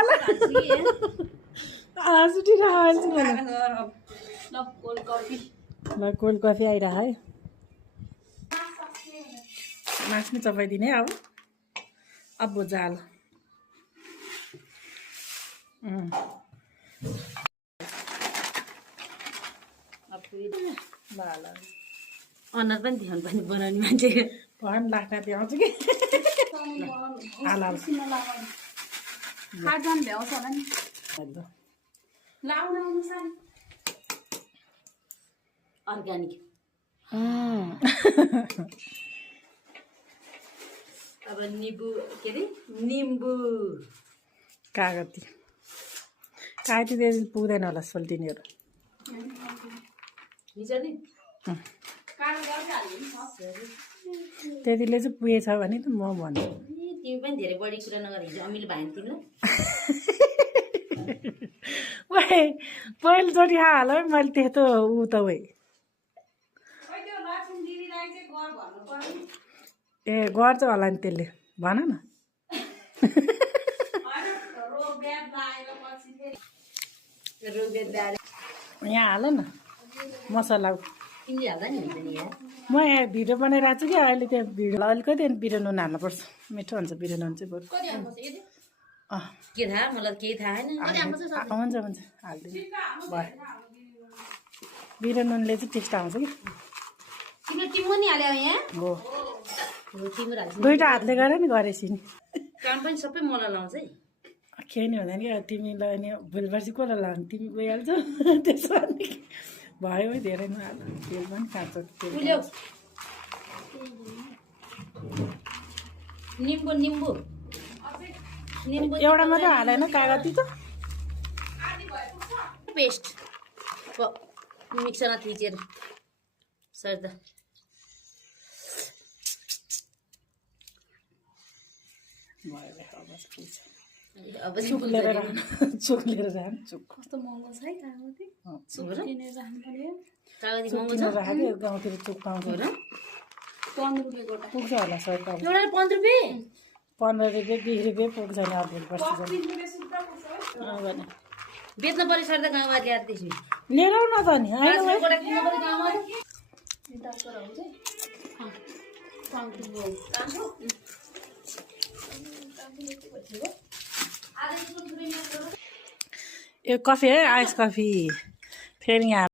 आला सुटिरहेको अहिले चाहिँ मलाई ल कोल्ड कफी आइरह है मास पनि चपाइदिने अब जाल अनुहार पनि ध्यान पनि बनाउने मान्छे भन लाग्दा त्यो आउँछ कि अर्ग्यानिक अब निम्बु के अरे निम्बु कागती त्यो पुग्दैन होला सोल्टिनीहरू त्यतिले चाहिँ पुगेछ भने त म भन्छु तिमी पनि धेरै बढी कुरा नगर हिजो अमिलो भाइ तिमीलाई पहिलोचोटि हाल है मैले त्यस्तो ऊ त ए गर्छ होला नि त्यसले भन न यहाँ हाल न मसला म यहाँ भिडियो बनाइरहेको छु कि अहिले त्यो भिडियो अलिकति बिरो नुन हाल्नुपर्छ मिठो हुन्छ बिरो नुन चाहिँ बरु के थाहा मलाई केही थाहा छैन हुन्छ हालिदिनु भयो बिरो नुनले चाहिँ टेस्ट आउँछ कि तिम्रो नि हाल्यो यहाँ हो तिम्रो दुईवटा हातले गर नि गरेपछि नि काम पनि सबै मलाई लाउँछ है केही नि हुँदैन कि तिमीलाई नि भोलि पर्सि कसलाई लानु तिमी गइहाल्छौ त्यसो भने भयो है धेरै नहाल तेल पनि खान्छ निम्बु निम्बु निम्बु एउटा मात्रै हालेन कागती त पेस्ट मिक्सरमा थिचेर सर्दा अब चुक लिएर चुक कस्तो महँगो छ है कागती चुक किनेर राख्नु पर्यो कागती महँगो छ राख्यो गाउँतिर चुक पाउँछ 15 रुपियाँ गोटा पुग्छ होला 100 एउटा 15 रुपियाँ 15 रुपियाँ 20 रुपियाँ पुग्छ नि अब पर्छ बेच्न पर्यो सर्दा गाउँमा ल्याएर त्यसो लिएर आउन त नि गोटा किन्नु पर्यो गाउँमा यो कफी है आइस कफी फेरि यहाँ